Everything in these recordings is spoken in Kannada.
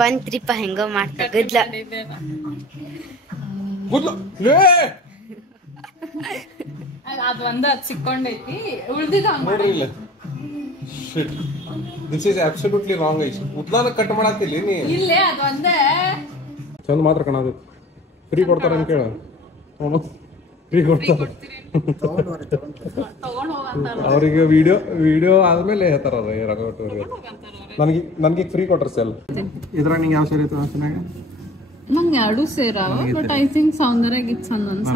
ಬಂತ್ರಿಪ್ಪ ಹೆಂಗೋ ಮಾಡ್ತಾ ಗದ್ಲ ಅದು ಒಂದ ಸಿಕ್ಕೊಂಡೈತಿ ಉಳ್ದಿದ ದಿಸ್ ಇಸ್ ಅಬ್ಸಲ್ಯೂಟ್ಲಿ ರಾಂಗ್ ಐತಿ ಉದ್ಲಾನ ಕಟ್ ಮಾಡತ್ತಿಲ್ಲ ನೀ ಇಲ್ಲೇ ಅದು ಒಂದೇ ಚಂದ ಮಾತ್ರ ಕಾಣದು ಫ್ರೀ ಕೊಡ್ತಾರ ಅಂತ ಕೇಳ ಫ್ರೀ ಕೊಡ್ತಾರ ಅವ್ರಿಗೆ ವಿಡಿಯೋ ಆದ್ಮೇಲೆ ಹೇಳ್ತಾರ ರಂಗೋಟೂರಿಗೆ ನನಗೆ ಫ್ರೀ ಕೊಟ್ರ ಸೆಲ್ ಇದ್ರಾಗ ನಿಂಗೆ ಯಾವ ಸೇರಿ ಚೆನ್ನಾಗಿ ನಂಗೆ ಎರಡು ಸೇರಾವ ಬಟ್ ಐ ಥಿಂಕ್ ಸೌಂದರ್ಯ ಇತ್ತು ಚಂದ ಅನ್ಸ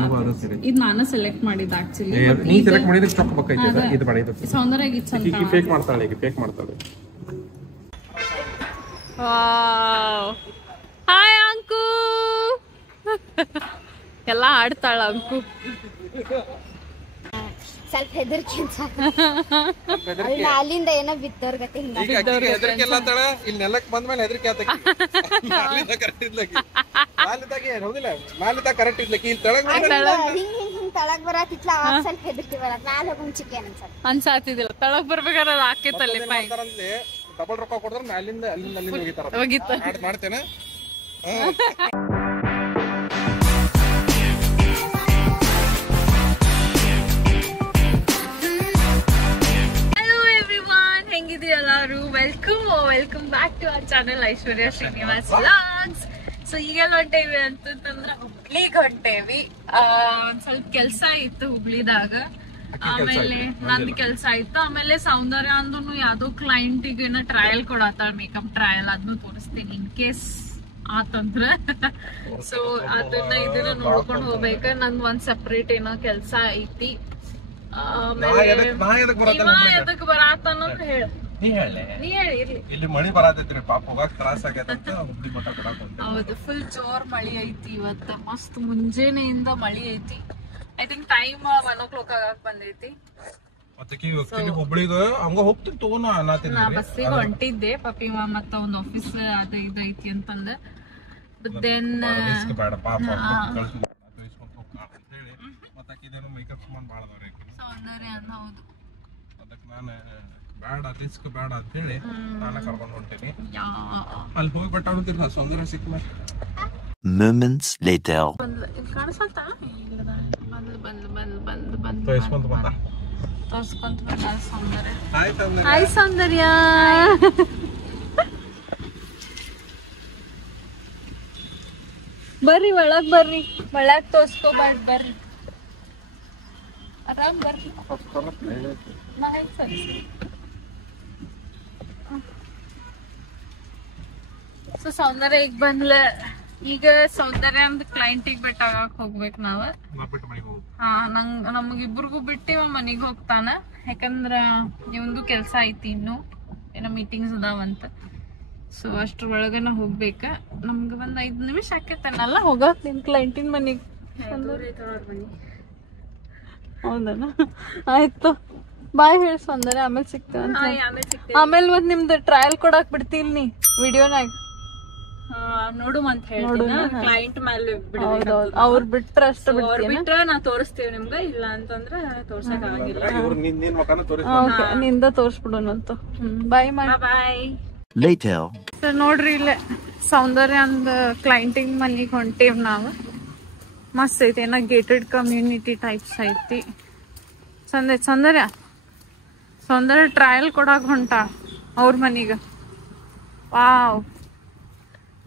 ಇದು ನಾನು ಸೆಲೆಕ್ಟ್ ಮಾಡಿದ್ದು ಆಕ್ಚುಲಿ ನೀ ಸೆಲೆಕ್ಟ್ ಮಾಡಿದ್ರೆ ಸ್ಟಾಕ್ ಬೇಕೈತೆ ಇದು ಬೇಡ ಇದು ಸೌಂದರ್ಯ ಇತ್ತು ಚಂದ ಈಗ ಫೇಕ್ ಮಾಡ್ತಾಳೆ ಈಗ ಫೇಕ್ ಮಾಡ್ತಾಳೆ ವಾವ್ ಹಾಯ್ ಅಂಕು ಎಲ್ಲ ಆಡ್ತಾಳ ಅಂಕು ಸ್ವಲ್ಪ ಹೆದರ್ಕಿ ಅಲ್ಲಿಂದ ಏನೋ ಬಿತ್ತೋರ್ ಗತಿ ಹೆದರಿಕೆ ಎಲ್ಲ ಅಂತಾಳ ಇಲ್ಲಿ ನೆಲಕ್ಕೆ ಬಂದ್ಮೇಲೆ ಹೆದರಿಕೆ ಆತಕ್ಕೆ ಮಾಲಿದ ಕರೆಕ್ಟ್ ಇದ್ಲಕಿ ಮಾಲಿದಾಗೆ ಹೌದಿಲ್ಲ ಮಾಲಿದ ಕರೆಕ್ಟ್ ಇದ್ಲಕಿ ಇಲ್ಲಿ ತಳಗ್ ಹಿಂಗ್ ತಳಗ್ ಬರತ್ತಿತ್ಲ ಸ್ವಲ್ಪ ಹೆದರ್ಕಿ ಬರತ್ ನಾಳೆ ಹೋಗಿ ಚಿಕ್ಕೇನ್ ಅನ್ಸಾತಿದಿಲ್ಲ ತಳಗ್ ಬರ್ಬೇಕಾದ್ರೆ ಹಾಕಿತ್ತಲ್ಲಿ ಡಬಲ್ ರೊಕ್ಕ ಕೊಡ್ತಾರೆ ಅಲ್ಲಿಂದ ಹೋಗಿತ್ತ ಮಾಡ್ತೇನೆ ಎಲ್ಲರೂ welcome back to our channel Aishwarya Srinivas vlogs. So ಈಗೆಲ್ಲ ಹೊಂಟೇವಿ ಅಂತಂದ್ರೆ ಹುಬ್ಳಿಗ್ ಹೊಂಟೇವಿ. ಒಂದ್ ಸ್ವಲ್ಪ ಕೆಲ್ಸ ಇತ್ತು ಹುಬ್ಳಿದಾಗ, ಆಮೇಲೆ ನಂದು ಕೆಲ್ಸ ಇತ್ತು, ಆಮೇಲೆ ಸೌಂದರ್ಯ ಅಂದ್ರೂ ಯಾವ್ದೋ ಕ್ಲೈಂಟಿಗೆ ಏನೋ ಟ್ರಯಲ್ ಕೊಡತ್ತಾಳ, ಮೇಕಪ್ ಟ್ರಯಲ್, ಅದನ್ನು ತೋರಿಸ್ತೀನಿ ಇನ್ ಕೇಸ್ ಆತಂದ್ರ. ಸೊ ಇದನ್ನ ನೋಡ್ಕೊಂಡು ಹೋಗ್ಬೇಕ. ನಂದು ಒಂದ್ ಸಪ್ರೇಟ್ ಏನೋ ಕೆಲ್ಸ ಐತಿ. ಎದಕ್ ಬರಾತನೋ ಹೇಳ, ನೀ ಹೇಳಿ ಇಲ್ಲಿ ಮಳಿ ಬರತೈತ್ರಿ, ಪಾಪ ಹೋಗಾಕ ತ್ರಾಸ ಆಗೈತಂತ ಹುಬ್ಳಿ ಮಠ ಕೊಡಾಕ. ಹೌದು, ಫುಲ್ ಜೋರ್ ಮಳಿ ಐತಿ ಇವತ್ತ. ಮಸ್ತ್ ಮುಂಜಾನೆಯಿಂದ ಮಳಿ ಐತಿ. ಐ ಥಿಂಕ್ ಟೈಮ್ 1 o'clock ಆಗಕ್ ಬಂದೈತಿ. ಹುಬ್ಳಿಗ ಹಂಗ ಹೋಗ್ತೀನಿ ತಗೋ, ನಾ ಬಸ್ಸಿಗೆ ಹೊಂಟಿದ್ದೆ. ಪಪ್ಪಿ ಮತ್ತ ಒಂದ್ ಆಫೀಸ್ ಅದ ಇದು ಐತಿ ಅಂತಂದ. ಬಟ್ ದೆನ್ ಸೌಂದರ್ಯ ಅಂದ ಹೌದು, ಅದಕ್ಕೆ ನಾನು ಬೇಡ ರಿಸ್ಕ್ ಬೇಡ ಅಂತ ಹೇಳಿ ನಾನು ಕರ್ಕೊಂಡು ಹೊಂಟೇನಿ. ಅಲ್ಲಿ ಹೋಗಿ ಬಟ್ ಅಂತಿಲ್ಲ ಸೌಂದರ್ಯ ಸಿಕ್ಕ moments later ಕಾಣಿಸತ್ತ ತೋರ್ಸ್ಕೊಂತ ಬಂದ ಸೌಂದರ್ಯ. ಹಾಯ್ ಸೌಂದರ್ಯ, ಬರ್ರಿ ಒಳಗ್ ಬರ್ರಿ, ಒಳಗ್ ತೋರ್ಸ್ಕೋಬಾರ್ದು, ಬರ್ರಿ ಆರಾಮ್ ಬರ್ರಿ. ಸೊ ಸೌಂದರ್ಯ ಈಗ ಬಂದ್ಲ. ಈಗ ಸೌಂದರ್ಯ ಅಂದ್ ಕ್ಲೈಂಟಿಗೆ ಬೆಟ್ಟ ಆಗಕ್ ಹೋಗ್ಬೇಕ್ ನಾವ್. ನಮಗಿಬ್ರಿಗೂ ಬಿಟ್ಟಿವ ಮನಿಗ್ ಹೋಗ್ತಾನ, ಯಾಕಂದ್ರ ಇವಂದು ಕೆಲ್ಸ ಐತಿ, ಇನ್ನು ಏನೋ ಮೀಟಿಂಗ್ಸ್ ಅದಾವಂತ. ಸೊ ಅಷ್ಟ್ರೊಳಗನ ಹೋಗ್ಬೇಕ. ನಮ್ಗ ಒಂದ್ 5 ನಿಮಿಷ ಆಕೇತನಲ್ಲ ಹೋಗಕ್ ನಿಮ್ ಕ್ಲೈಂಟಿನ್ ಮನಿಗ್. ಹೌದನ, ಆಯ್ತು ಬಾಯ್ ಹೇಳಿ ಸೌಂದರ್ಯ, ಆಮೇಲೆ ಸಿಗ್ತೇವೆ. ಆಮೇಲೆ ಮತ್ ನಿಮ್ದು ಟ್ರಯಲ್ ಕೊಡಾಕ್ ಬಿಡ್ತೀಲ್ ನೀ ವಿಡಿಯೋನಾಗ ನೋಡು ಅಂತ ಹೇಳ್ತೀನಿ. ಕ್ಲೈಂಟ್ ಮೇಲೆ ಅವ್ರು ಬಿಟ್ರ ಅಷ್ಟ ಬಿಟ್ರ ನಾ ತೋರಿಸ್ತೇವೆ ನಿಮ್ಗ, ಇಲ್ಲ ಅಂತಂದ್ರ ತೋರ್ಸಕ್ ಆಗಿಲ್ಲ. ನಿಂದ ತೋರ್ಸ್ಬಿಡೋಣಂತ. ಬಾಯ್ ಬಾಯ್. later ನೋಡ್ರಿ ಇಲ್ಲೇ ಸೌಂದರ್ಯ ಅಂದ್ ಕ್ಲೈಂಟಿಂಗ್ ಮನಿಗ್ ಹೊಂಟೇವ್ ನಾವ್. ಮಸ್ತ್ ಐತಿ, ಏನೋ ಗೇಟೆಡ್ ಕಮ್ಯುನಿಟಿ ಟೈಪ್ಸ್ ಐತಿ. ಸೌಂದರ್ಯ ಟ್ರಯಲ್ ಕೊಡಾಕ್ ಹೊಂಟ ಅವ್ರ ಮನಿಗ. Wow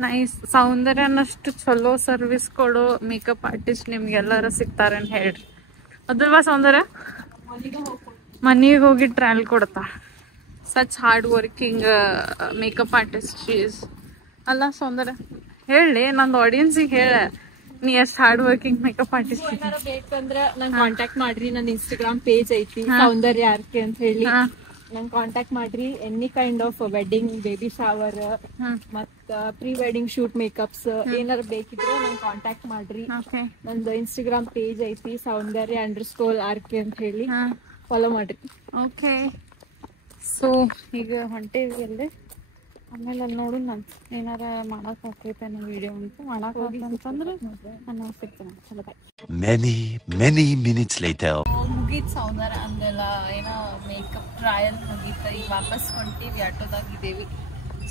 nice. ಸೌಂದರ್ಯನಷ್ಟು ಚಲೋ ಸರ್ವಿಸ್ ಕೊಡೋ ಮೇಕಪ್ ಆರ್ಟಿಸ್ಟ್ ನಿಮ್ಗೆಲ್ಲಾರ ಸಿಗ್ತಾರೇನ್ ಹೇಳ್ರಿ. ಅದಲ್ವಾ ಸೌಂದರ್ಯ? ಮನಿಗೆ ಹೋಗಿ ಟ್ರಯಲ್ ಕೊಡ್ತಾ. Such hard working makeup artist she's ಅಲ್ಲ ಸೌಂದರ್ಯ? ಹೇಳಿ ನಂದು ಆಡಿಯನ್ಸಿಗೆ ಹೇಳ, ನೀ ಎಷ್ಟ್ ಹಾರ್ಡ್ ವರ್ಕಿಂಗ್ ಮೇಕಪ್ ಆರ್ಟಿಸ್ಟ್. ಬೇಕಂದ್ರ ನಂಗೆ ಕಾಂಟ್ಯಾಕ್ಟ್ ಮಾಡ್ರಿ. ನನ್ನ ಇನ್ಸ್ಟಾಗ್ರಾಮ್ ಪೇಜ್ ಐತಿ ಸೌಂದರ್ಯ ಆರ್ಕೆ ಅಂತ ಹೇಳಿ. ನಂಗೆ ಕಾಂಟ್ಯಾಕ್ಟ್ ಮಾಡ್ರಿ. Any kind of wedding, baby shower ಮತ್ತ ಪ್ರೀ ವೆಡ್ಡಿಂಗ್ ಶೂಟ್ ಮೇಕಪ್ಸ್ ಏನಾರ ಬೇಕಿದ್ರೆ ನಂಗೆ ಕಾಂಟ್ಯಾಕ್ಟ್ ಮಾಡ್ರಿ. ನಂದು ಇನ್ಸ್ಟಾಗ್ರಾಮ್ ಪೇಜ್ ಐತಿ ಸೌಂದರ್ಯ_RK ಅಂತ ಹೇಳಿ, ಫಾಲೋ ಮಾಡ್ರಿ. ಓಕೆ, ಸೊ ಈಗ ಹೊಂಟೇವಿ ಅಲ್ಲಿ. ಆಮೇಲೆ ಅಲ್ಲಿ ನೋಡು ನಾನು ಏನಾರ ಮಾಡಕ್ ಹೋಗ್ತೈತೆ ನಮ್ಮ ವಿಡಿಯೋ ಅಂತ ಮಾಡಕ್ ಹೋಗ್ತಂತಂದ್ರೆ ನಾನು ಸಿಗ್ತೇನೆ. ಚಲೋ ಬಾಯ್. many minutes later ಮುಗೀತ್ ಸೌಂದರ್ಯ ಅಂದೆಲ್ಲ ಏನೋ ಮೇಕಪ್ ಟ್ರಯಲ್ ಮುಗೀತ. ಈಗ ವಾಪಸ್ ಹೊಂಟೀವಿ, ಆಟೋದಾಗಿದ್ದೇವಿ.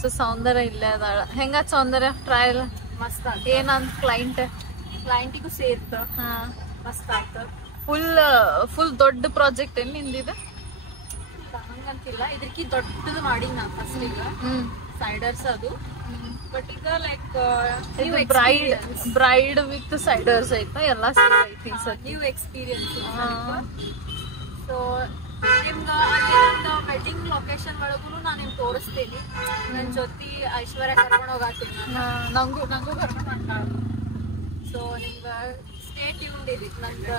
ಸೊ ಸೌಂದರ್ಯ ಇಲ್ಲೇ ಅದಾಳ. ಹೆಂಗ ಸೌಂದರ್ಯ ಟ್ರಯಲ್ ಮಸ್ತ್ ಆತ. ಏನಂತ ಕ್ಲೈಂಟಿಗೂ ಸೇರ್ತ ಹಾ ಮಸ್ತ್ ಆತ. ಫುಲ್ ದೊಡ್ಡ ಪ್ರಾಜೆಕ್ಟ್ ಏನ್ ನಿಂದಿದೆ? ಹಂಗಂತಿಲ್ಲ, ಇದಕ್ಕೆ ದೊಡ್ಡದು ಮಾಡಿ ನಾನು ಫಸ್ಟ್ ಈಗ ಸೈಡರ್ಸ್ ಅದು. ಬಟ್ ಈಗ ಲೈಕ್ ಬ್ರೈಡ್ ವಿತ್ ಸೈಡರ್ಸ್ ಐತಾ ಎಲ್ಲ ಸೇರಿ ಐತಿ ನ್ಯೂ ಎಕ್ಸ್ಪೀರಿಯನ್ಸ್. ಸೊ ನಿಮ್ಗೆ ಅಲ್ಲಿ ವೆಡ್ಡಿಂಗ್ ಲೊಕೇಶನ್ ಒಳಗೂ ನಾನು ನಿಮ್ಗೆ ತೋರಿಸ್ತೀನಿ. ನನ್ನ ಜೊತೆ ಐಶ್ವರ್ಯ ಕರ್ಕೊಂಡು ಹೋಗಾತೀನಿ. ನಂಗೂ ಕರ್ಕೊಂಡು ಹೊಂಟಾಳ. ಸೊ ನಿಮ್ಗೆ ಸ್ಟೇ ಟ್ಯೂನ್ಡ್ ಇರಿ ನಂದು.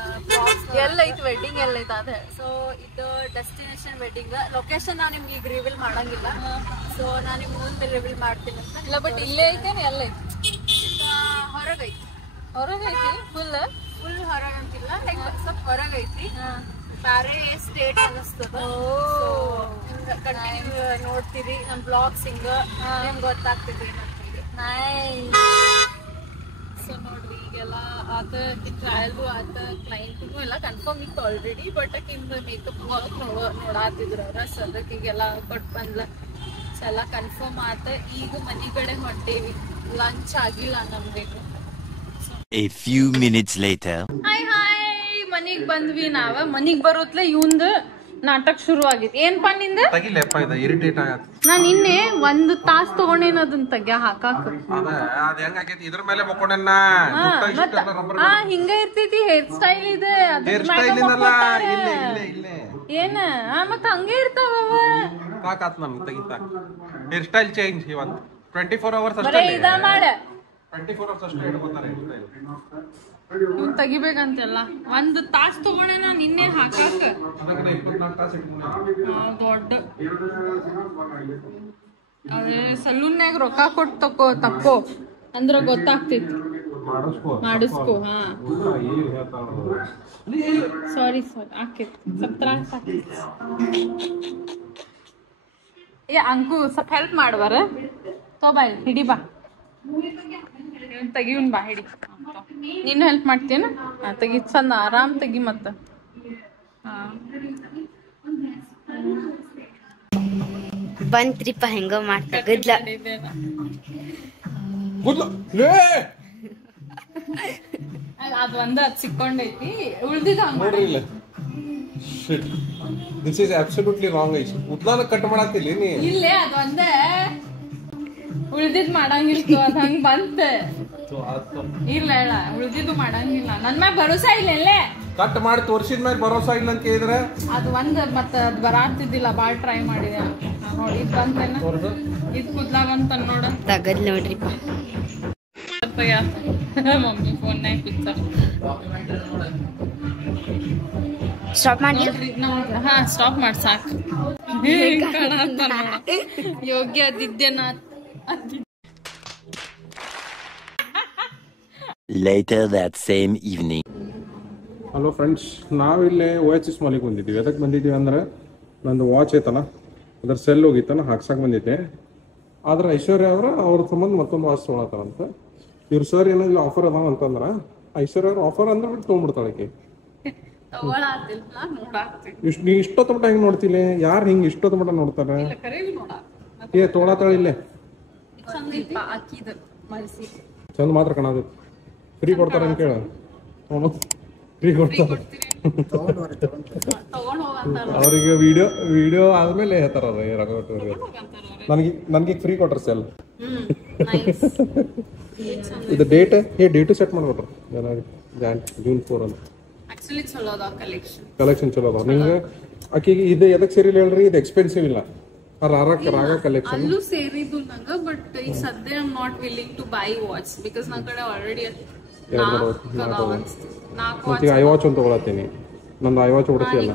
ಎಲ್ಲೈತಿ ವೆಡ್ಡಿಂಗ್ ಎಲ್ಲೈತೆ ಅದೇ. ಸೊ ಇದು ಡೆಸ್ಟಿನೇಷನ್ ವೆಡ್ಡಿಂಗ್ ಲೊಕೇಶನ್ ನಾನು ನಿಮ್ಗೆ ಈಗ ರಿವೀಲ್ ಮಾಡಂಗಿಲ್ಲ. ಸೊ ನಾನು ನಿಮ್ಗೆ ಮುಂದೆ ರಿವೀಲ್ ಮಾಡ್ತೀನಿ ಅಂತ. ಇಲ್ಲ ಬಟ್ ಇಲ್ಲೇ ಐತೇನೆ ಎಲ್ಲೈತಿ? ಹೊರಗೈತಿ. ಹೊರಗೈತಿ ಫುಲ್ ಹೊರಗಂತಿಲ್ಲ, ಲೈಕ್ ಸ್ವಲ್ಪ ಹೊರಗೈತಿ. ಬೇರೆ ಸ್ಟೇಟ್ ಅನ್ನಿಸ್ತದ. ಕಂಟಿನ್ಯೂ ನೋಡ್ತೀರಿ ನಮ್ಮ ಬ್ಲಾಗ್ಸ್ ಹಿಂಗ ನಿಮ್ಗೆ ಗೊತ್ತಾಗ್ತದೆ ಏನಂತ. ಸೊ ನೋಡ್ರಿ ಈಗೆಲ್ಲ ಆತ ಟ್ರಯಲ್ದು ಆತ ಕ್ಲೈಂಟ್ಗೂ ಎಲ್ಲ ಕನ್ಫರ್ಮ್ ಇತ್ತು ಆಲ್ರೆಡಿ. ಬಟ್ ಆಕಿಂದ ಮೇಕಪ್ ನೋಡಾತಿದ್ರು ಅವ್ರ. ಸೊ ಅದಕ್ಕೆ ಈಗೆಲ್ಲ ಕೊಟ್ಟು ಬಂದ್ಲ. ಸೊ ಎಲ್ಲ ಕನ್ಫರ್ಮ್ ಆತ. ಈಗ ಮನೆ ಕಡೆ ಹೊಂಟೇವಿ. ಲಂಚ್ ಆಗಿಲ್ಲ ನಮ್ದೇನು. A few minutes later. Hi ಮನಿಗ್ ಬಂದ್ವಿ ನಾವ. ಮನಿಗ್ ಬರೋತ್ಲೆ ಇವಂದ ನಾಟಕ ಶುರು ಆಗಿತ್ತು. ಏನ್ಪಾ ನಿಂದ? ತಗಿಲೆಪ್ಪ ಇದು ಇರಿಟೇಟ್ ಆಗತ್ತೆ. ನಾನ್ ನಿನ್ನೆ 1 ತಾಸ್ ತಗೊಂಡೇನ ಅದನ್ನ ತೆಗ್ಯ ಹಾಕಾಕ. ಅದ ಹೆಂಗಾಗೈತಿ ಇದ್ರ ಮೇಲೆ ಮಕ್ಕೊಂಡನ್ನ ಹಿಂಗ ಇರ್ತೈತಿ. ಹೇರ್ ಸ್ಟೈಲ್ ಇದೆ ಹೇರ್ ಸ್ಟೈಲ್ ಇದಲ್ಲ. ಇಲ್ಲೇ ಏನ ಮತ್ತ ಹಂಗೆ ಇರ್ತಾವ. ಸಾಕಾತ್ ನಮ್ಗೆ ತೆಗಿತಾಕ. ಹೇರ್ ಸ್ಟೈಲ್ ಚೇಂಜ್ ಇವತ್ತು 24 hours ಬರೇ ಅಷ್ಟೇ. ಇದ ಮಾಡ 24 hours ಅಷ್ಟೇ ಇಟ್ಕೊತಾರೆ ಹೇರ್ ಸ್ಟೈಲ್. ಇವ್ನ್ ತೆಗಿಬೇಕಂತೆಲ್ಲ 1 ತಾಸ್ ತಗೊಂಡೇನ ನಿನ್ನೆ ಹಾಕಾಕ. ಅದಕ್ಕೆ 24 ತಾಸು ಇಟ್ಕೊಂಡೆ. ದೊಡ್ಡ ಅದೇ ಸಲೂನ್ಯಾಗ ರೊಕ್ಕ ಕೊಟ್ಟು ತಕ್ಕೋ ಅಂದ್ರ ಗೊತ್ತಾಗ್ತೈತಿ. ಮಾಡಿಸ್ಕೋ. ಹಾ ಸಾರಿ ಆಕೇತಿ. ಸ್ವಲ್ಪ ತ್ರಾಸ ಆಕೇತಿ. ಅಂಕು ಸ್ವಲ್ಪ ಹೆಲ್ಪ್ ಮಾಡುವಾರ. ಬಾಯ್ ಹಿಡಿ ಬಾ. ತೆಗಿವ್ನ್ ಬಾ ಹಿಡಿ. ನೀನು ಹೆಲ್ಪ್ ಮಾಡ್ತೀನ? ತೆಗಿ ಚಂದ ಆರಾಮ್ ತೆಗಿ ಮತ್ತ. ಬಂತ್ರಿಪ್ಪ ಹೆಂಗೋ ಮಾಡ್ತಾ ಗದ್ಲ. ಅದ್ ಒಂದ ಸಿಕ್ಕೊಂಡೈತಿ. ಉಳ್ದಿದ ನೋಡ್ರಿ ಇಲ್ಲ. Shit, this is absolutely wrong. ಐಸ್ ಉದ್ಲಾನ ಕಟ್ ಮಾಡತ್ತಿಲ್ಲ ನೀ. ಇಲ್ಲೇ ಅದ್ ಒಂದೇ ಉಳ್ದಿದ್ ಮಾಡಂಗಿಲ್ಲ. ಅದ್ ಹಂಗ ಬಂತ. ಇಲ್ಲ ಇಲ್ಲ ಉಳ್ದಿದ್ದು ಮಾಡಂಗಿಲ್ಲ. ನನ್ ಮ್ಯಾಗ ಭರೋಸಾ ಇಲ್ಲ. ಎಲ್ಲೇ ಕಟ್ ಮಾಡಿ ತೋರ್ಸಿದ ಮೇಲೆ ಭರೋಸಾ ಇಲ್ಲ ಅಂತ ಕೇಳಿದ್ರೆ ಅದು ಒಂದ್ ಮತ್ತ ಅದ್ ಬರಾತಿದ್ದಿಲ್ಲ. ಬಾಳ್ ಟ್ರೈ ಮಾಡಿದೆ. ನೋಡಿ ಇದ್ ಬಂತೇನ? ಇದ್ ಕುದ್ಲಾ ಬಂತ ನೋಡ. ತಗದ್ ನೋಡ್ರಿಪ್ಪ. ಮಮ್ಮಿ ಫೋನ್ನಾಗ ಪಿಕ್ಚರ್ ಸ್ಟಾಪ್ ಮಾಡಿ. ಹಾ ಸ್ಟಾಪ್ ಮಾಡಿ ಸಾಕು. ಯೋಗ್ಯ Adityanath. Later that same evening. Hello friends, ನಾವಿಲ್ಲೇ OHS ಮಾಲಿಗೆ ಬಂದಿದ್ದೀವಿ. ಎದಕ್ಕೆ ಬಂದಿದ್ದೀವಿ ಅಂದ್ರೆ ನಂದು ವಾಚ್ ಐತಲ್ಲ ಅದ್ರ ಸೆಲ್ ಹೋಗಿತ್ತಲ್ಲ ಹಾಕ್ಸಕ್ಕೆ ಬಂದಿದ್ದೆ. ಆದ್ರೆ ಐಶ್ವರ್ಯ ಅವ್ರ ಸಂಬಂಧ ಮತ್ತೊಂದು ವಾಚ್ ತೊಗೊಳತ್ತಾರಂತ. ಇವ್ರ ಸರ್ ಏನಾಗಿಲ್ಲ ಆಫರ್ ಅದಾವ ಅಂತಂದ್ರ ಐಶ್ವರ್ಯ ಅವ್ರ ಆಫರ್ ಅಂದ್ರೆ ಬಿಟ್ಟು ತೊಗೊಂಡ್ಬಿಡ್ತಾಳೆ ಆಕೆ. ನೀ ಇಷ್ಟೊತ್ತು ಮಟ್ಟ ಹೆಂಗ್ ನೋಡ್ತಿಲ್ಲ? ಯಾರು ಹಿಂಗ್ ಇಷ್ಟೊತ್ತು ಮಟ್ಟ ನೋಡ್ತಾರೆ? ತೊಗೊಳತ್ತಾಳ ಇಲ್ಲೇ ಚಂದ ಮಾತ್ರ ಕಾಣದು. ಫ್ರೀ ಕೊಡ್ತಾರ ಅಂತ ಕೇಳ. ಫ್ರೀ ಕೊಡ್ತಾರ ಅವ್ರಿಗೆ. ವಿಡಿಯೋ ಆದ್ಮೇಲೆ ಹೇಳ್ತಾರ ನನ್ಗೆ ಫ್ರೀ ಕೊಟ್ರ ಸೆಲ್. ಇದು ಡೇಟ್ ಸೆಟ್ ಮಾಡ್ಕೊಟ್ರು ಜೂನ್ 4 ಅಂತ. ಕಲೆಕ್ಷನ್ ಚಲೋ ಅದಾವ. ನಿಂಗೆ ಆಕಿಗೆ ಇದು ಎದಕ್ ಸೇರಿಲ್ಲ ಹೇಳ್ರಿ? ಇದು ಎಕ್ಸ್ಪೆನ್ಸಿವ್ ಇಲ್ಲ. ರಾಗ ಕಲೆಕ್ಷನ್ ಅಲ್ಲೂ ಸೇರಿದ್ದು ನಂಗ. ಬಟ್ ಈಗ ಸದ್ಯ I am not willing to buy watch because ನನ್ನ ಕಡೆ ಆಲ್ರೆಡಿ 4 ಐ ವಾಚ್ ಒಂದು ತಗೊಳತ್ತೀನಿ. ನಂದು ಐ ವಾಚ್ ಹೊಡ್ತಿಯಲ್ಲ.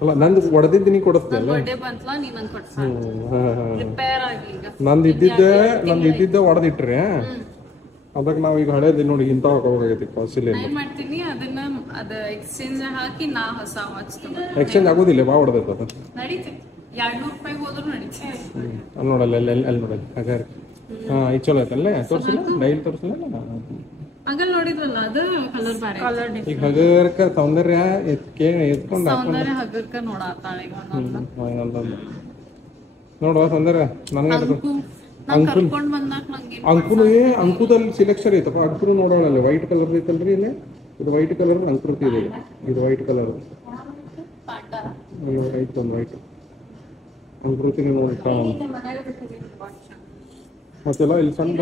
ಅಲ್ಲ ನಂದು ಹೊಡೆದಿದ್ದು ನೀ ಕೊಡಿಸ್ತೀಯಲ್ಲ. ನಂದು ಇದ್ದಿದ್ದೆ ಹೊಡೆದಿಟ್ರಿ. ಅದಕ್ಕೆ ನಾವು ಈಗ ಹಳೇದಿ ನೋಡಿ ಇಂಥ ಹೋಗೈತಿ ಕಾಸಿಲ್ಲ. ಮಾಡ್ತೀನಿ ಅದನ್ನ ಎಕ್ಸ್ಚೇಂಜ್ ಹಾಕಿ ನಾ ಹೊಸ ವಾಚ್ ಎಕ್ಸ್ಚೇಂಜ್ ಆಗೋದಿಲ್ಲ. ಬಾ ಹೊಡೆದೈತೆ ಅದು. ನಡೀತೈತಿ. 200 ರೂಪಾಯಿ ಹೋದ್ರು ನಡೀತೈತಿ. ಅಲ್ಲಿ ನೋಡಲ್ಲ ಅಲ್ಲಿ ನೋಡಲ್ಲ. ಹಾಗಾದ್ರೆ ಹಾ ಇದು ಚಲೋ ಐತಲ್ಲೇ. ತೋರಿಸಿಲ್ಲ ಡೈಲಿ ತೋರಿಸಿಲ್ಲ. ಅಂಗಲ್ ನೋಡಿದ್ರಲ್ಲ ಅದು ಕಲರ್ ಬಾರಿ. ಈಗ ಹಗರ್ಕ ಸೌಂದರ್ಯ ಎತ್ಕೊಂಡು ಸೌಂದರ್ಯ ಹಗರ್ಕ ನೋಡಾತಾಳೆ. ನೋಡುವ ತೊಂದರೆ ನನಗೆ ಅಂಕುಲ್ ಅಂಕುದಲ್ಲಿ ಸಿಲೆಕ್ಷನ್ ಐತಪ್ಪ. ಅಂಕುಲು ನೋಡೋಣ ವೈಟ್ ಕಲರ್ ಐತಲ್ರಿ ಇಲ್ಲಿ. ಇದು ವೈಟ್ ಕಲರ್ ಅಂಕೃತಿ ಇದೆ. ಇದು ವೈಟ್ ಕಲರ್ ಐತೆ ಒಂದು ವೈಟ್ ಅಂಕೃತಿ ನೋಡಿ. ಮತ್ತೆಲ್ಲ ಇಲ್ಲಿ ಚಂದ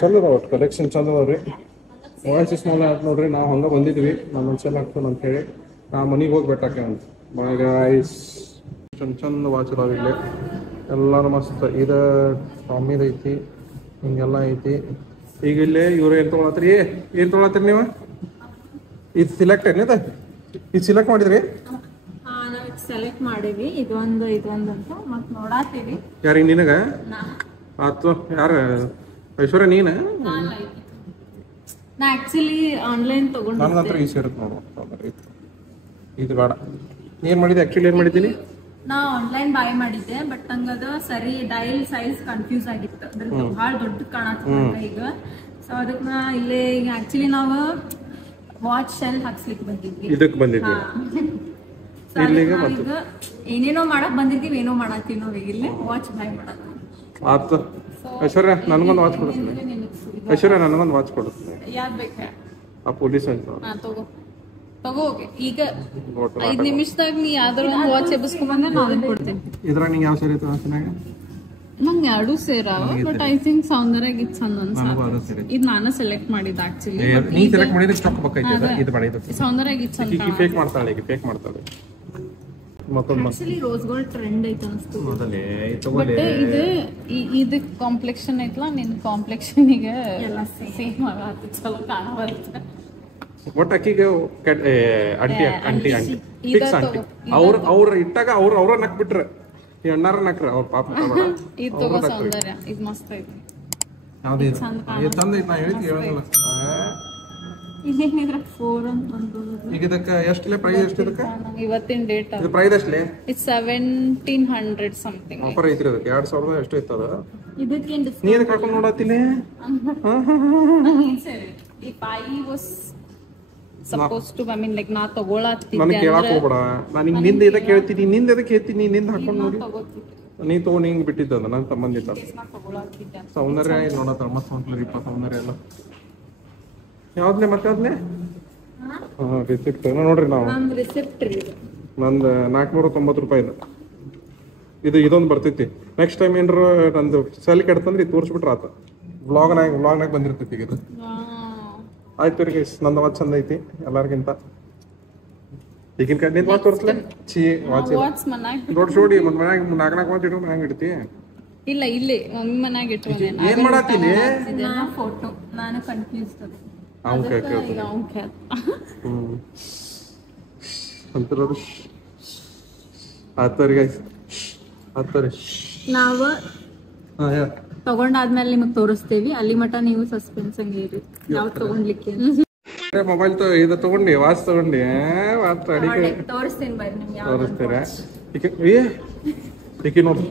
ಚಂದ ಅದಾವ ಒಟ್ಟು ಕಲೆಕ್ಷನ್ ಚಂದ ಅದಾವ್ರಿ. ವಾಯ್ಸಸ್ ಸ್ಮಾಲ್ ಆಯ್ತು ನೋಡ್ರಿ. ನಾವು ಹಂಗೆ ಬಂದಿದ್ವಿ ನಾನು ಒಂದ್ಸಲ ಹಾಕ್ತಾನೆ ಅಂತ ಹೇಳಿ ನಾ ಮನೆಗೆ ಹೋಗಿ ಬೆಟ್ಟಾಕೆ ಅಂತ ಬಾಯ್ ಗಾಯ್ಸ್. ಚಂದ ವಾಚ್ ಅದಾವ ಇಲ್ಲಿ ಎಲ್ಲಾನು ಮಸ್ತ್. ಇದು ಟಾಮಿದ ಐತಿ ಹಿಂಗೆಲ್ಲ ಐತಿ. ಈಗ ಇಲ್ಲಿ ಇವ್ರು ಏನು ತೊಗೊಳತ್ರಿ ಏನು ತೊಗೊಳತ್ರಿ ನೀವು? ಇದು ಸಿಲೆಕ್ಟ್ ಏನಿದೆ? ಇದು ಸಿಲೆಕ್ಟ್ ಮಾಡಿದ್ರಿ? ನಾವು ಸೆಲೆಕ್ಟ್ ಮಾಡೀವಿ. ಇದೊಂದು ಅಂತ ಮತ್ತೆ ನೋಡಾತೀವಿ. ಯಾರಿಗೆ ನಿನಗ ಆತು? ಯಾರ ಐಶ್ವರ್ಯ ನೀನು? ನಾ ಆಕ್ಚುಲಿ ಆನ್ಲೈನ್ ತಗೊಂಡು ನನಗಂತ್ರ ಈ ಸೇರುತ್ತೆ ನೋಡು. ಇದು ಬೇಡ. ಏನ್ ಮಾಡಿದೆ ಆಕ್ಚುಲಿ? ಏನ್ ಮಾಡಿದ್ದೀನಿ? ನಾ ಆನ್ಲೈನ್ ಬೈ ಮಾಡಿದ್ದೆ ಬಟ್ ನಂಗದ ಸರಿ ಡೈಲ್ ಸೈಜ್ ಕನ್ಫ್ಯೂಸ್ ಆಗಿತ್ತು. ಅದ್ರದ್ದು ಭಾಳ ದೊಡ್ಡ ಕಾಣತ್ತ ಈಗ. ಸೊ ಅದಕ್ಕೆ ನಾ ಇಲ್ಲೇ ಈಗ ಆಕ್ಚುಲಿ ನಾವು ವಾಚ್ ಶೆಲ್ ಹಾಕ್ಸ್ಲಿಕ್ಕೆ ಬಂದಿದ್ವಿ. ಇದಕ್ಕೆ ಬಂದಿದ್ವಿ. ಈಗ ಏನೇನೋ ಮಾಡಕ್ ಬಂದಿದ್ದೀವಿ, ಏನೋ ಮಾಡತ್ತೀವಿ ನಾವು ಈಗ ಇಲ್ಲೇ ವಾಚ್ ಬೈ ಮಾಡಕ್. ಆತು ಐಶ್ವರ್ಯ ನನಗೊಂದು ವಾಚ್ ಕೊಡುತ್ತೆ. ಐಶ್ವರ್ಯ ನನಗೊಂದು ವಾಚ್ ಕೊಡುತ್ತೆ. ಯಾವ್ದು ಬೇಕಾ? ಆ ಪೊಲೀಸ್ ಅಂತ ತಗೋ ಈಗ 5 ನಿಮಿಷದಾಗ ನೀ ಯಾವ್ದಾರ ಒಂದು ವಾಚ್ ಎಬ್ಬಿಸ್ಕೊಂಡ್ಬಂದ್ರೆ ನಾನು ಅದನ್ನ ಕೊಡ್ತೀನಿ. ಇದ್ರಾಗ ನಿಂಗೆ ಯಾವ ಸೇರಿ ಐತೆ ವಾಚ್ನಾಗ? ನಂಗೆ ಎರಡು ಸೇರಾವ ಬಟ್ ಐ ಥಿಂಕ್ ಸೌಂದರ್ಯಾಗ ಇದು ಚಂದ ಅನ್ಸ. ಇದು ನಾನು ಸೆಲೆಕ್ಟ್ ಮಾಡಿದ್ದು ಆಕ್ಚುಲಿ. ನೀ ಸೆಲೆಕ್ಟ್ ಮಾಡಿದ್ರೆ ಸ್ಟಾಕ್ ಬೇಕೈತೆ. ಇದು ಬೇಡ. ಇದು ಸೌಂದರ್ಯಾಗ ಇದು ಚಂದ. ಈಗ ಫೇಕ್ ಮಾಡ್ತಾಳೆ. ಈಗ ಫೇಕ್ ಮಾಡ್ತಾಳೆ. ಮತ್ತೊಂದು ಆಕ್ಚುಲಿ ರೋಸ್ ಗೋಲ್ಡ್ ಟ್ರೆಂಡ್ ಐತೆ ಅನಿಸ್ತು. ಬಟ್ ಇದು ಕಾಂಪ್ಲೆಕ್ಷನ್ ಐತಲ್ಲ, ನಿನ್ನ ಕಾಂಪ್ಲೆಕ್ಷನ್ಗೆ ಎಲ್ಲ ಸೇಮ್ ಆಗತ್ತೆ. ಚಲೋ ಕಾಣಬರುತ್ತೆ. ಒಟ್ಟು ಅಕ್ಕಿಗೆ ಅಂಟಿ ಅಂಟಿ ಅಂಟಿ ಫಿಕ್ಸ್ ಅಂಟಿ. ಅವ್ರ ಇಟ್ಟಾಗ ಅವ್ರ ನಕ್ ಬಿಟ್ರೆ ಈ ಅಣ್ಣಾರ ನಕ್ರ ಅವ್ರ ಪಾಪ. ಇದು ತಗೋ ಸೌಂದರ್ಯ, ಇದು ಮಸ್ತ್ ಐತಿ. ಯಾವ್ದು ಇದು ಚಂದ ಐತಿ. ನಾ ಹೇಳಿದ್ ಹೇಳಂಗಿಲ್ಲ. ಇದೇನಿದ್ರ 4 ಅಂತ ಒಂದು. ಈಗ ಇದಕ್ಕೆ ಎಷ್ಟಿಲ್ಲ ಪ್ರೈಸ್? ಎಷ್ಟು ಇದಕ್ಕೆ ಇವತ್ತಿನ ಡೇಟ್? ಇದು ಪ್ರೈಸ್ ಎಷ್ಟಲೇ? It's 1700 something. ಆಫರ್ ಐತ್ರಿ ಅದಕ್ಕೆ. 2000 ಎಷ್ಟು ಐತದ? ಇದಕ್ಕೆ ನೀ ಅದಕ್ಕೆ ಹಾಕೊಂಡು ನೋಡತ್ತಿಲ್ಲ. If I was supposed to, I mean like ನಾ ತಗೊಳತ್ತಿದ್ದೆ ನನಗೆ ಕೇಳಕ್ ಹೋಗ್ಬೇಡ. ನಾನು ಹಿಂಗ್ ನಿಂದ ಇದಕ್ಕೆ ಹೇಳ್ತೀನಿ, ನಿಂದ ಇದಕ್ಕೆ ಹೇಳ್ತೀನಿ, ನಿಂದ ಹಾಕೊಂಡು ನೋಡಿ. ನೀ ತಗೊಂಡು ಹಿಂಗ್ ಬಿಟ್ಟಿದ್ದ ನನ್ನ ಸಂಬಂಧಿತ ಸೌಂದರ್ಯ ನೋಡತ್ತಾರ. ಮಸ್ತ್ ಹೊಂಟ್ಲರಿಪ್ಪ ಸೌಂದರ್ಯ ಎಲ್ಲ. ಯಾವ್ದ್ಲೆ ಮತ್ತೆ ಯಾವ್ದ್ಲೆ? ರಿಸಿಪ್ಟ್ ನೋಡ್ರಿ. ನಾವು ನಂದು 490 ರೂಪಾಯಿ ಇದು. ಇದೊಂದು ಬರ್ತೈತಿ. ನೆಕ್ಸ್ಟ್ ಟೈಮ್ ಏನ್ರ ನಂದು ಸೆಲ್ ಕೆಡ್ತಂದ್ರೆ ಇದು ತೋರಿಸ್ಬಿಟ್ರ ಆತ. ವ್ಲಾಗ್ನಾಗ ಬಂದಿರ್ತೈತಿ ಈಗ ಇದು. ಆಯ್ತು ರೀ ಗೈಸ್, ನಂದು ವಾಚ್ ಚಂದ ಐತಿ ಎಲ್ಲಾರ್ಗಿಂತ. ಈಗಿನ ಕಡೆ ನಿಂದು ವಾಚ್ ತೋರಿಸ್ಲೆ? ಚೀ ವಾಚ್ ದೊಡ್ಡ ಶೋಡಿ. ಮತ್ತೆ ಮನ್ಯಾಗ 4 ವಾಚ್ ಇಟ್ಟು ಮನ್ಯಾಗ ಇಡ್ತಿ? ಇಲ್ಲ, ಇಲ್ಲಿ ಮಮ್ಮಿ ಮನ್ಯಾಗ ಇಟ್ಟು. ಏನ್ ಮಾಡತ್ತೀನಿ? ಫೋಟೋ ನಾನು ಕನ್ಫ್ಯೂಸ್ ನಾವು ತಗೊಂಡಾದ್ಮೇಲೆ ನಿಮಗ್ ತೋರಿಸ್ತೇವಿ. ಅಲ್ಲಿ ಮಟ ನೀವು ಸಸ್ಪೆನ್ಸ್ ಹಂಗೆ ಇರಿ ಯಾವ್ ತಗೊಂಡ್ಲಿಕ್ಕೆ. ಮೊಬೈಲ್ ಇದು ತಗೊಂಡಿ, ವಾಚ್ ತಗೊಂಡಿ, ತೋರಿಸ್ತೇನೆ ಬರ್ರಿ ನಿಮ್ಗೆ. ತೋರಿಸ್ತೀರಾ? ಈಗ ನೋಡ್ರಿ,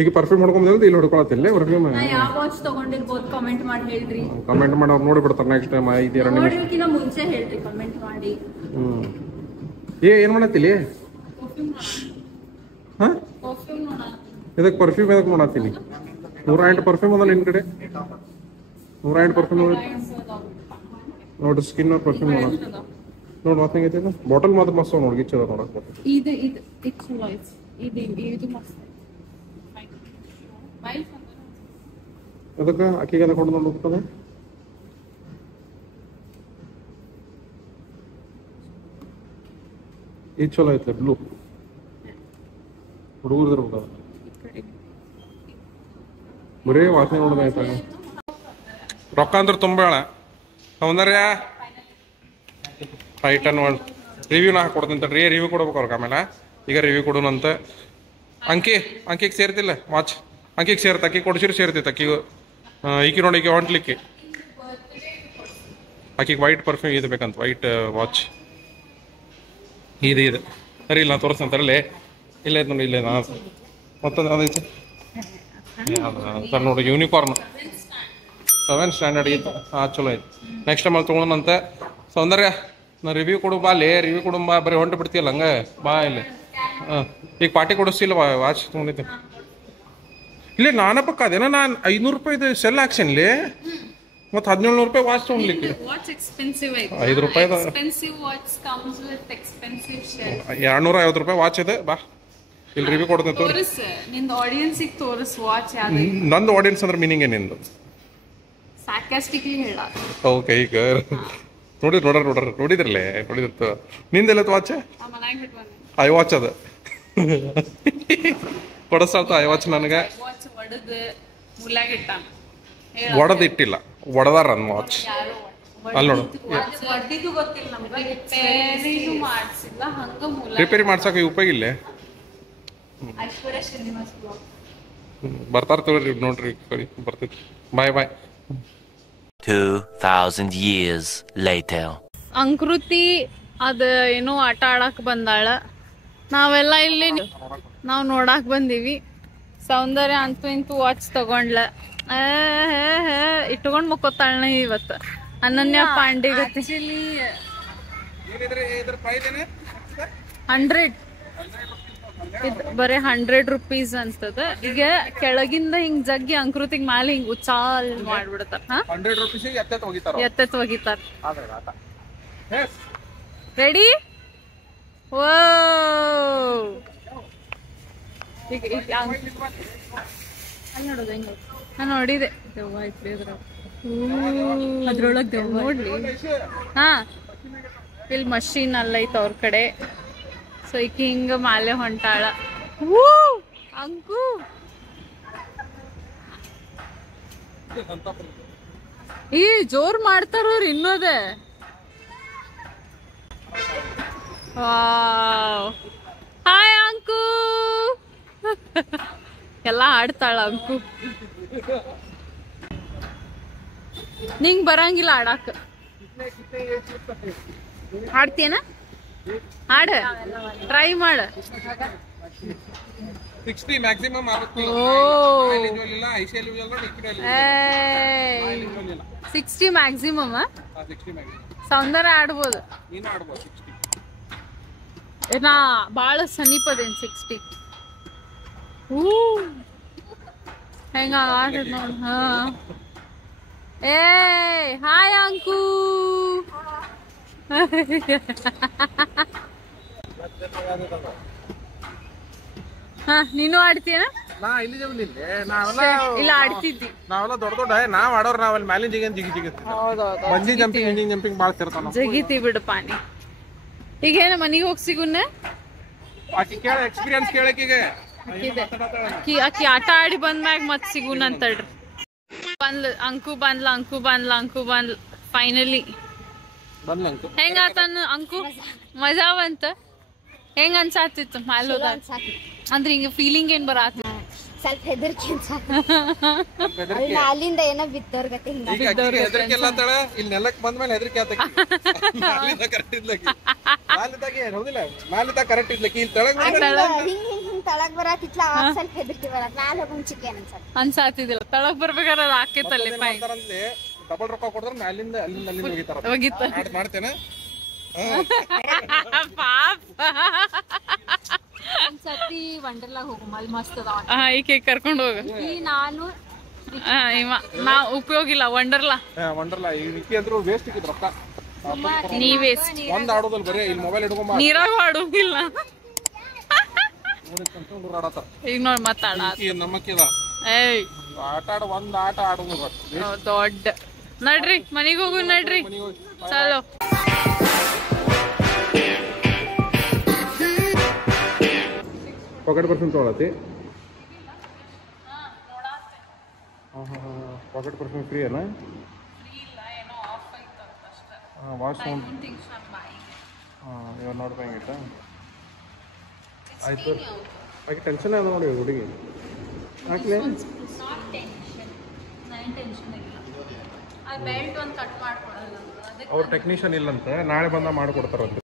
ಈಗ ಪರ್ಫ್ಯೂಮ್ ಹೊಡ್ಕೊಂಡ್ ಇಲ್ಲಿ ಹೊಡ್ಕೊಳತ್ತಿಲ್ಲ ಪರ್ಫ್ಯೂಮ್. ಯಾವ ವಾಚ್ ತಗೊಂಡಿರ್ಬೋದು ಕಮೆಂಟ್ ಮಾಡಿ ಹೇಳ್ರಿ. ಕಮೆಂಟ್ ಮಾಡಿ ಅವ್ರು ನೋಡಿ ಬಿಡ್ತಾರೆ ನೆಕ್ಸ್ಟ್ ಟೈಮ್. 5-2 ನಿಮಿಷ ಮುಂಚೆ ಹೇಳ್ರಿ ಕಮೆಂಟ್ ಮಾಡಿ. ಏನ್ ಮಾಡತ್ತಿಲ್ಲ? ಇದಕ್ಕೆ ಪರ್ಫ್ಯೂಮ್ ಎದಕ್ಕೆ ನೋಡತ್ತೀನಿ? 108 ಪರ್ಫ್ಯೂಮ್ ಅದ ನಿನ್ ಕಡೆ. 108 ಪರ್ಫ್ಯೂಮ್ ನೋಡ್ರಿ. ಸ್ಕಿನ್ ಪರ್ಫ್ಯೂಮ್ ನೋಡ್ ಮತ್ತೆ ಹೆಂಗೈತಿ. ಬಾಟಲ್ ಮಾತ್ರ ಮಸ್ತ್ ನೋಡಿ. ಗಿಚ್ಚದ ನೋಡಕ್ ಅದಕ್ಕೆ ಅಕ್ಕಿಗೆ ಅದಕ್ಕೆ ಕೊಂಡು ನೋಡ್ತದೆ. ಇದು ಚಲೋ ಐತೆ ಬ್ಲೂ. ಹುಡುಗರ್ದ್ರ ಬರೇ ವಾಸನೆ ನೋಡೋದ ಆಯ್ತ. ರೊಕ್ಕ ಅಂದ್ರೆ ತುಂಬ ಹೇಳ ಸೌಂದರ್ಯ. ರೈಟ್ ಅನ್ ಒಂದು ರಿವ್ಯೂನ ಹಾಕೊಡ್ತೀನಿ ತಡ್ರಿ. ರಿವ್ಯೂ ಕೊಡ್ಬೇಕು ಅವ್ರಿಗೆ ಆಮೇಲೆ. ಈಗ ರಿವ್ಯೂ ಕೊಡೋಣಂತ. ಅಂಕಿಗೆ ಸೇರ್ತಿಲ್ಲ ವಾಚ್? ಅಂಕಿಗೆ ಸೇರ್ತ. ಅಕ್ಕಿ ಕೊಡ್ಸಿರು ಸೇರ್ತೈತೆ ಅಕ್ಕಿಗೂ. ಈಕಿ ನೋಡಿ, ಈಗ ಹೊಂಟ್ಲಿಕ್ಕೆ ಆಕಿಗೆ ವೈಟ್ ಪರ್ಫ್ಯೂಮ್ ಇದು ಬೇಕಂತ. ವೈಟ್ ವಾಚ್ ಇದು ಸರಿ. ಇಲ್ಲ ತೋರಿಸ್ತಂತಾರಲ್ಲೇ. ಇಲ್ಲ ಐತೆ ನೋಡಿ. ಇಲ್ಲ ಮತ್ತೊಂದು ಯಾವ್ದೈತಿ ಸರ್ ನೋಡಿ. ಯೂನಿಫಾರ್ಮ್ 7th ಸ್ಟ್ಯಾಂಡರ್ಡ್ ಇತ್ತು. ಚಲೋ ಐತಿ. ನೆಕ್ಸ್ಟ್ ಟೈಮ್ ಅಲ್ಲಿ ತೊಗೊಳೋಣಂತ. ಸೌಂದರ್ಯ ನಾ ರಿವ್ಯೂ ಕೊಡು ಬಾ. ರಿವ್ಯೂ ಕೊಡು ಬಾ. ಬರೀ ಹೊಂಟು ಬಿಡ್ತೀಯಲ್ಲ ಹಂಗೆ ಬಾ ಇಲ್ಲಿ. ಈಗ ಪಾರ್ಟಿ ಕೊಡಿಸ್ತಿಲ್ಲ ವಾಚ್ ತೊಗೊಂಡಿದ್ದೆ. ಇಲ್ಲೇ ನಾನಪ್ಪಕ್ಕ ಅದೇನ ನಾನು 500 ರೂಪಾಯಿದು ಸೆಲ್ ಹಾಕ್ಸೇನ್ಲಿ ಮತ್ತೆ 1700 ರೂಪಾಯಿ ವಾಚ್ ತೊಗೊಂಡ್ಲಿಕ್ಕೆ ವಾಚ್ ಎಕ್ಸ್ಪೆನ್ಸಿವ್ ಐತಿ. 5 ರೂಪಾಯಿ expensive watch comes with expensive shell. 250 ರೂಪಾಯಿ ವಾಚ್ ಇದೆ ಬಾ ಇಲ್ಲಿ ರಿವ್ಯೂ ಕೊಡ್ತೀನಿ ತೋರಿಸ್ ನಿಂದ ಆಡಿಯನ್ಸಿಗೆ ತೋರಿಸ್ ವಾಚ್ ಯಾವ್ದು. ನಂದು ಆಡಿಯನ್ಸ್ ಅಂದ್ರೆ ಮೀನಿಂಗ್ ಏನಿಂದು ಸಾರ್ಕಾಸ್ಟಿಕ್ಲಿ ಹೇಳ. ಓಕೆ ಈಗ ನೋಡಿದ್ರಲ್ಲೇ ನೋಡಿದಿರ್ತ ನಿಂದೆಲ್ಲ ವಾಚ್ ಮನ್ಯಾಗ ಬಿಟ್ಬಂದ ಐ ವಾಚ್ ಅದ ಕೊಡಸಾಳ್ತ ಐ ವಾಚ್ ನನಗೆ ವಾಚ್ ಒಡದ್ ಮುಲ್ಯಾಗ ಇಟ್ಟಾನ. ಒಡದಿಟ್ಟಿಲ್ಲ ಒಡದಾರ ನನ್ನ ವಾಚ್ ಅಲ್ಲಿ ನೋಡು ಒಡ್ಡಿದ್ದು ಗೊತ್ತಿಲ್ಲ ನಮ್ಗೆ. ರಿಪೇರಿನೂ ಮಾಡ್ಸಿಲ್ಲ ಹಂಗ ಮುಲ್ಯಾಗ ರಿಪೇರಿ ಮಾಡ್ಸಕ್ಕೆ ಉಪಯೋಗ ಇಲ್ಲೇ ಐಶ್ವರ್ಯ ಶ್ರೀನಿವಾಸ್ ಬ್ಲಾಗ್. ಬರ್ತಾರ ತಗೋರಿ ನೋಡ್ರಿ ಬರ್ತೈತಿ ಬಾಯ್ 2000 years later. ಅಂಕೃತಿ ಅದ ಏನೋ ಆಟ ಆಡಕ್ ಬಂದಾಳ. ನಾವೆಲ್ಲ ಇಲ್ಲಿ ನಾವು ನೋಡಾಕ್ ಬಂದೀವಿ. ಸೌಂದರ್ಯ ಅಂತೂ ಇಂತೂ ವಾಚ್ ತಗೊಂಡ್ಲ ಇಟ್ಕೊಂಡ್ ಮುಕ್ಕೋತಾಳ ಇವತ್ತ. ಅನನ್ಯ ಪಾಂಡೆ ಗತಿ 100 ಬರೀ 100 ರೂಪೀಸ್ ಅಂತದ. ಈಗ ಕೆಳಗಿಂದ ಹಿಂಗ್ ಜಗ್ಗಿ ಅಂಕೃತಿಗ್ ಮ್ಯಾಲ ಹಿಂಗ್ ಉಚ್ಚಾಲ್ ಮಾಡ್ಬಿಡ್ತಾರ. 100 ರೂಪಾಯಿ ಎತ್ತೆತ್ ಒಗಿತಾರ. ರೆಡಿ ಓ ನಾನು ನೋಡಿದೆ ದೆವ್ವ ಐತ್ರಿ ಅದ್ರೊಳಗ್ ದೆವ್ವ ನೋಡ್ಲಿ. ಹಾ ಇಲ್ಲಿ ಮಷೀನ್ ಅಲ್ಲ ಐತ್ ಅವ್ರ ಕಡೆ. ಸೊ ಈಕಿ ಹಿಂಗ ಮಾಲೆ ಹೊಂಟಾಳ. ಅಂಕು ಈ ಜೋರ್ ಮಾಡ್ತಾರ ಇನ್ನೋದೆ. ಹಾಯ್ ಅಂಕು ಎಲ್ಲ ಆಡ್ತಾಳ ಅಂಕು. ನಿಂಗ್ ಬರಂಗಿಲ್ಲ ಆಡಾಕ. ಆಡ್ತೀಯನ ಆಡ ಟ್ರೈ ಮಾಡ. 60 ಮ್ಯಾಕ್ಸಿಮಮ್ ಆಗುತ್ತೆ. 60 ಮ್ಯಾಕ್ಸಿಮಮ್. ಸೌಂದರ್ಯ ಆಡ್ಬೋದು. ನಾ ಬಾಳ ಸಮೀಪದೇನ್ 60 ಹೆಂಗ ಆಡ್ತದ ನೋಡ್. ಹಾ ಏ ಹಾಯ್ ಅಂಕು. ಹಾ ನೀನು ಆಡ್ತೀಯನ? ಇಲ್ಲ ಆಡ್ತಿದ್ದಿ. ನಾವೆಲ್ಲ ದೊಡ್ಡ ನಾವ್ ಆಡೋರ್ ನಾವಲ್ಲಿ ಮ್ಯಾಲಿನ ಜಿಗಿ ಬಂಜಿ ಜಂಪಿಂಗ್ ಹಿಂಜಿಂಗ್ ಜಂಪಿಂಗ್ ಬಾಳ ತಿರ್ತಾನ. ಜಗಿತಿ ಬಿಡು ಪಾನಿ. ಈಗೇನ ಮನಿಗೆ ಹೋಗಿ ಸಿಗುನ್ನ ಎಕ್ಸ್ಪೀರಿಯನ್ಸ್ ಕೇಳಕ್ಕೀಗ ಆಕಿ ಆಟ ಆಡಿ ಬಂದ್ಮ್ಯಾಗ ಮತ್ ಸಿಗುನ್ ಅಂತಳ್ರಿ. ಅಂಕು ಬಂದ್ಲ ಫೈನಲಿ. ಹೆಂಗ ಆತನ ಅಂಕು? ಮಜಾ ಬಂತ? ಹೆಂಗ ಅನ್ಸಾತಿತ್ತು ಮ್ಯಾಲ ಹೋದಾಗ? ಅಂದ್ರೆ ಹಿಂಗ ಫೀಲಿಂಗ್ ಏನ್ ಬರಾತ? ಸ್ವಲ್ಪ ಹೆದರ್ಕಿ ಅಲ್ಲಿಂದ ಏನೋ ಬಿದ್ದವ್ರ ಗತಿ. ಹೆದರಿಕೆ ಎಲ್ಲ ಅಂತಾಳ. ಇಲ್ಲಿ ನೆಲಕ್ ಬಂದ್ಮೇಲೆ ಹೆದರಿಕೆ ಆತ. ಕರೆಕ್ಟ್ ಇದ್ಲಕಿ ಮ್ಯಾಲಿದ್ದಾಗ ಕರೆಕ್ಟ್ ಇದ್ಲಕಿ. ಇಲ್ಲಿ ತೆಳಗ್ ಹಿಂಗ್ ತಳಗ್ ಬರಾತಿತ್ಲ ಸ್ವಲ್ಪ ಹೆದರ್ಕಿ ಬರತ್. ಮ್ಯಾಲ ಹೋಗ್ ಚಿಕ್ಕ ಅನ್ಸಾತಿದಿಲ್ಲ. ತಳಗ್ ಬರ್ಬೇಕಾದ್ರೆ ಅದ್ ಆಕೇತಲ್ಲಿ ಡಬಲ್ ರೊಕ್ಕ ಕೊಡಿದ್ರೆ ಮ್ಯಾಲಿಂದ ಅಲ್ಲಿಂದ ಒಗಿತಾರ. ಮಾಡ್ತೇನೆ ಒಂದ್ಸತಿ ವಂಡರ್ಲಾಗ್ ಹೋಗು ಅಲ್ಲಿ ಮಸ್ತ್ ಅದಾವ. ಈಕೆ ಕರ್ಕೊಂಡ್ ಹೋಗ. ನಾನು ನಾ ಉಪಯೋಗ ಇಲ್ಲ ವಂಡರ್ಲಾ ಅಂದ್ರೂ ವೇಸ್ಟ್ ಇಕ್ಕಿದ್ ರೊಕ್ಕ. ನೀ ವೇಸ್ಟ್. ಒಂದ್ ಆಡೋದಲ್ ಬರೀ ಇಲ್ಲಿ ಮೊಬೈಲ್ ಹಿಡ್ಕೊಂಬ. ನೀರಾಗ ಆಡೋಂಗಿಲ್ಲ. ಈಗ ನೋಡ್ ಮಾತಾಡ ನಮ್ಮಕ್ಕಿದ ಏಯ್ ಆಟ ಆಡ ಒಂದ್ ಆಟ ಆಡೋದು ದೊಡ್ಡ. ನಡ್ರಿ ಮನಿಗ್ ಹೋಗು ನಡ್ರಿ. ಚಲೋ ಪಾಕೆಟ್ ಪರ್ಸೆಂಟ್ ತೊಗೊಳತಿ. ಪಾಕೆಟ್ ಪರ್ಸೆಂಟ್ ಫ್ರೀ ಅಲ್ಲ? ವಾಶ್ ಇವಾಗ ನೋಡ್ಬೇಕು ಹೆಂಗಿತ್ತ. ಆಯ್ತು ಆಕೆ ಟೆನ್ಷನ್ ಅದ ನೋಡಿ ಹುಡುಗಿ. ಯಾಕೆ ಅವ್ರ ಟೆಕ್ನಿಷಿಯನ್ ಇಲ್ಲಂತ ನಾಳೆ ಬಂದ ಮಾಡ್ಕೊಡ್ತಾರಂತೆ.